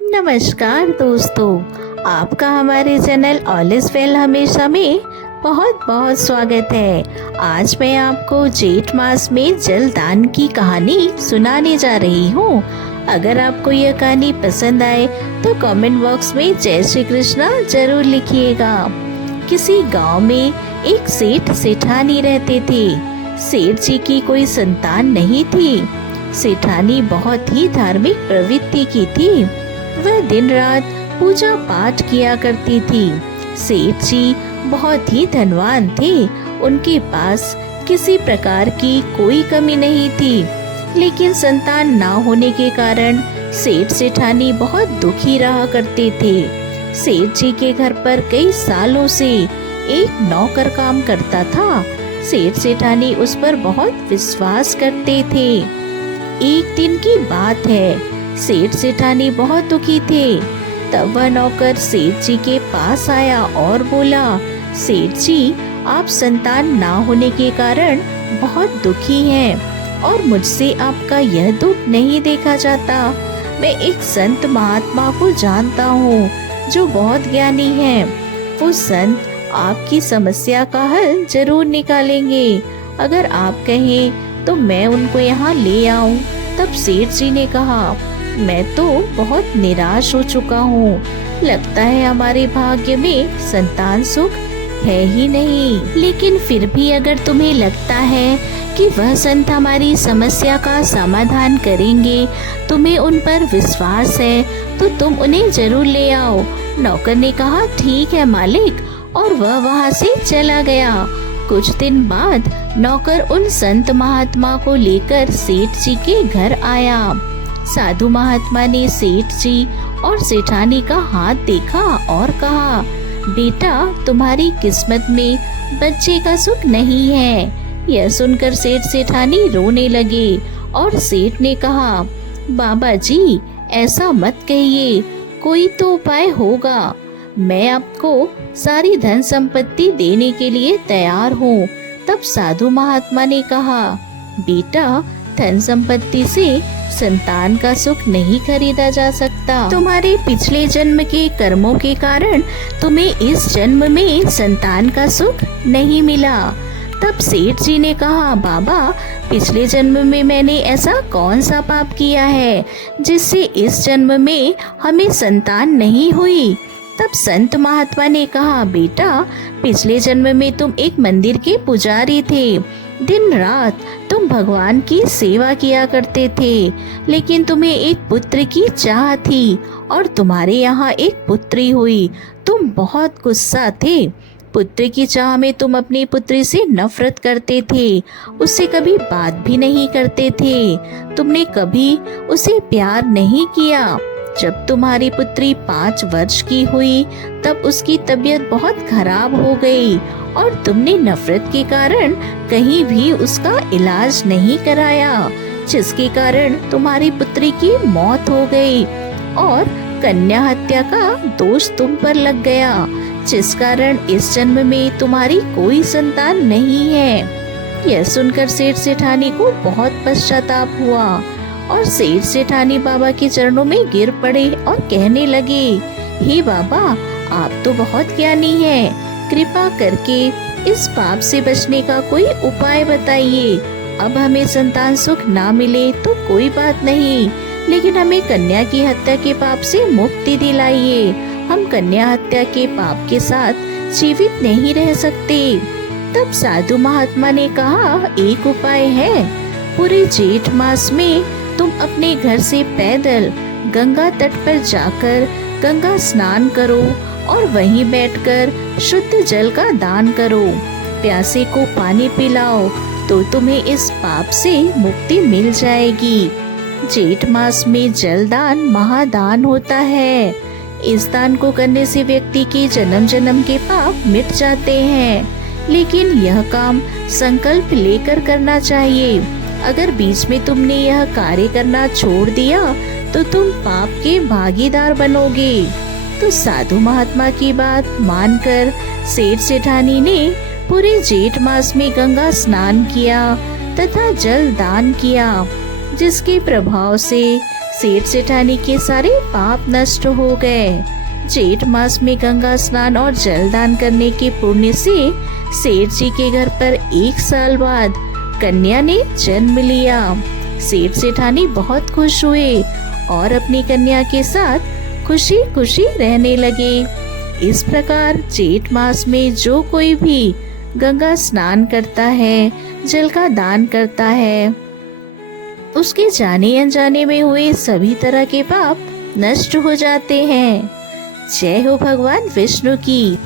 नमस्कार दोस्तों, आपका हमारे चैनल ऑल इज वेल हमेशा में बहुत बहुत स्वागत है। आज मैं आपको जेठ मास में जल दान की कहानी सुनाने जा रही हूँ। अगर आपको यह कहानी पसंद आए तो कमेंट बॉक्स में जय श्री कृष्णा जरूर लिखिएगा। किसी गांव में एक सेठ सेठानी रहते थे। सेठ जी की कोई संतान नहीं थी। सेठानी बहुत ही धार्मिक प्रवृत्ति की थी। वह दिन रात पूजा पाठ किया करती थी। सेठ जी बहुत ही धनवान थे। उनके पास किसी प्रकार की कोई कमी नहीं थी, लेकिन संतान ना होने के कारण सेठ सेठानी बहुत दुखी रहा करते थे। सेठ जी के घर पर कई सालों से एक नौकर काम करता था। सेठ सेठानी उस पर बहुत विश्वास करते थे। एक दिन की बात है, सेठ सेठानी बहुत दुखी थे। तब वह नौकर सेठ जी के पास आया और बोला, सेठ जी, आप संतान ना होने के कारण बहुत दुखी हैं और मुझसे आपका यह दुख नहीं देखा जाता। मैं एक संत महात्मा को जानता हूँ जो बहुत ज्ञानी है। वो संत आपकी समस्या का हल जरूर निकालेंगे। अगर आप कहें तो मैं उनको यहाँ ले आऊँ। तब सेठ जी ने कहा, मैं तो बहुत निराश हो चुका हूँ। लगता है हमारे भाग्य में संतान सुख है ही नहीं। लेकिन फिर भी अगर तुम्हें लगता है कि वह संत हमारी समस्या का समाधान करेंगे, तुम्हें उन पर विश्वास है, तो तुम उन्हें जरूर ले आओ। नौकर ने कहा, ठीक है मालिक, और वह वहाँ से चला गया। कुछ दिन बाद नौकर उन संत महात्मा को लेकर सेठ जी के घर आया। साधु महात्मा ने सेठ जी और सेठानी का हाथ देखा और कहा, बेटा, तुम्हारी किस्मत में बच्चे का सुख नहीं है। यह सुनकर सेठ सेठानी रोने लगे और सेठ ने कहा, बाबा जी, ऐसा मत कहिए, कोई तो उपाय होगा। मैं आपको सारी धन संपत्ति देने के लिए तैयार हूँ। तब साधु महात्मा ने कहा, बेटा, धन संपत्ति से संतान का सुख नहीं खरीदा जा सकता। तुम्हारे पिछले जन्म के कर्मों के कारण तुम्हें इस जन्म में संतान का सुख नहीं मिला। तब सेठ जी ने कहा, बाबा, पिछले जन्म में मैंने ऐसा कौन सा पाप किया है जिससे इस जन्म में हमें संतान नहीं हुई। तब संत महात्मा ने कहा, बेटा, पिछले जन्म में तुम एक मंदिर के पुजारी थे। दिन रात तुम भगवान की सेवा किया करते थे, लेकिन तुम्हें एक पुत्र की चाह थी और तुम्हारे यहाँ एक पुत्री हुई। तुम बहुत गुस्सा थे। पुत्र की चाह में तुम अपनी पुत्री से नफरत करते थे, उससे कभी बात भी नहीं करते थे। तुमने कभी उसे प्यार नहीं किया। जब तुम्हारी पुत्री 5 वर्ष की हुई तब उसकी तबीयत बहुत खराब हो गई और तुमने नफरत के कारण कहीं भी उसका इलाज नहीं कराया, जिसके कारण तुम्हारी पुत्री की मौत हो गई और कन्या हत्या का दोष तुम पर लग गया, जिस कारण इस जन्म में तुम्हारी कोई संतान नहीं है। यह सुनकर सेठ सेठानी को बहुत पश्चाताप हुआ और सेठ सेठानी बाबा के चरणों में गिर पड़े और कहने लगे, हे बाबा, आप तो बहुत ज्ञानी हैं, कृपा करके इस पाप से बचने का कोई उपाय बताइए। अब हमें संतान सुख ना मिले तो कोई बात नहीं, लेकिन हमें कन्या की हत्या के पाप से मुक्ति दिलाइए। हम कन्या हत्या के पाप के साथ जीवित नहीं रह सकते। तब साधु महात्मा ने कहा, एक उपाय है। पूरे जेठ मास में तुम अपने घर से पैदल गंगा तट पर जाकर गंगा स्नान करो और वहीं बैठकर शुद्ध जल का दान करो। प्यासे को पानी पिलाओ तो तुम्हें इस पाप से मुक्ति मिल जाएगी। जेठ मास में जल दान महादान होता है। इस दान को करने से व्यक्ति के जन्म जन्म के पाप मिट जाते हैं, लेकिन यह काम संकल्प लेकर करना चाहिए। अगर बीच में तुमने यह कार्य करना छोड़ दिया तो तुम पाप के भागीदार बनोगे। तो साधु महात्मा की बात मानकर सेठ सेठानी ने पूरे जेठ मास में गंगा स्नान किया तथा जल दान किया, जिसके प्रभाव से सेठ सेठानी के सारे पाप नष्ट हो गए। जेठ मास में गंगा स्नान और जलदान करने के पुण्य से सेठ जी के घर पर 1 साल बाद कन्या ने जन्म लिया। सेठ सेठानी बहुत खुश हुए और अपनी कन्या के साथ खुशी खुशी रहने लगे। इस प्रकार जेठ मास में जो कोई भी गंगा स्नान करता है, जल का दान करता है, उसके जाने अनजाने में हुए सभी तरह के पाप नष्ट हो जाते हैं। जय हो भगवान विष्णु की।